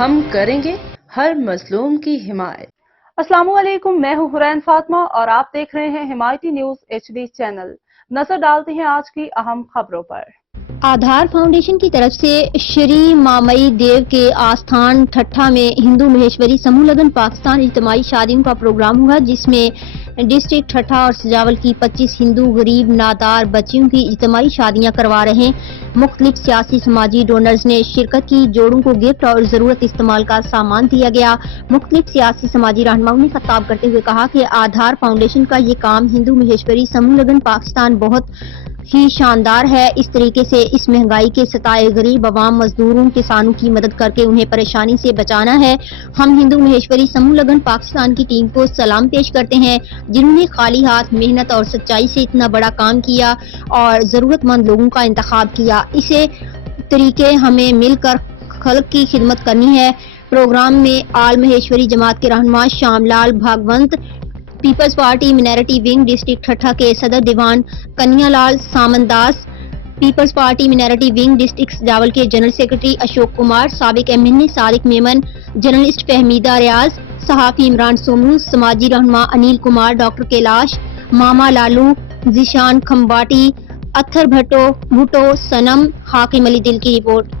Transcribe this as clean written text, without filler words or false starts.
ہم کریں گے ہر مظلوم کی حمایت۔ السلام علیکم، میں ہوں حرین فاطمہ اور آپ دیکھ رہے ہیں حمایتی نیوز HD چینل۔ نظر ڈالتے ہیں آج کی اہم خبروں پر۔ آدھار فاؤنڈیشن کی طرف سے شری مامئی دیو کے آستھان ٹھٹھا میں ہندو مہیشوری سموہ لگن پاکستان اجتماعی شادیوں کا پروگرام ہوا، جس میں ڈسٹرکٹ ٹھٹھا اور سجاول کی 25 ہندو غریب نادار بچیوں کی اجتماعی شادیاں کروا رہے ہیں۔ مختلف سیاسی سماجی ڈونرز نے شرکت کی، جوڑوں کو گفٹ اور ضرورت استعمال کا سامان دیا گیا۔ مختلف سیاسی سماجی رہنماؤں نے خطاب کرتے ہوئے کہا کہ آدھار فاؤنڈیشن کا یہ کام ہندو مہیشوری سموہ لگن پاکستان بہت ہی شاندار ہے۔ اس طریقے سے اس مہنگائی کے ستائے غریب عوام، مزدوروں، کسانوں کی مدد کر کے انہیں پریشانی سے بچانا ہے۔ ہم ہندو مہیشوری سموہ لگن پاکستان کی ٹیم کو سلام پیش کرتے ہیں، جنہوں نے خالی ہاتھ محنت اور سچائی سے اتنا بڑا کام کیا اور ضرورت مند لوگوں کا انتخاب کیا۔ اسی طریقے ہمیں مل کر خلق کی خدمت کرنی ہے۔ پروگرام میں آل مہیشوری جماعت کے رہنما Sham Lal Bhagwant, Peoples Party minority wing district Thatta کے صدر Dewan Kanya Lal Samandas, Peoples Party minority wing district Sujawal کے جنرل سیکرٹری اشوک کمار، سابق MNA صادق میمن، جرنلسٹ فہمیدہ ریاض، صحافی عمران سومو، سماجی رہنما انیل کمار، ڈاکٹر کیلاش، ماما لالو، ذیشان کھمباٹی، اتھر بھٹو، سنم، حاکم علی دل کی رپورٹ۔